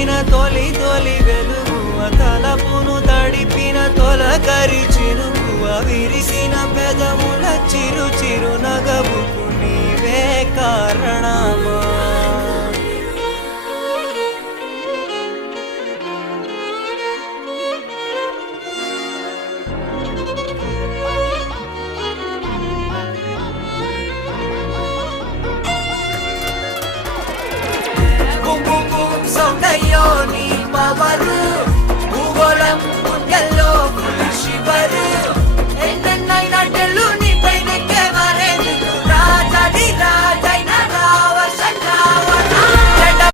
నింపిన తొలి తొలి వెలుగువ తలపును తడిపిన తొలకరి చినుకువ విరిసిన పెదముల చిరు చిరు నగవుకు నీవే కారణమా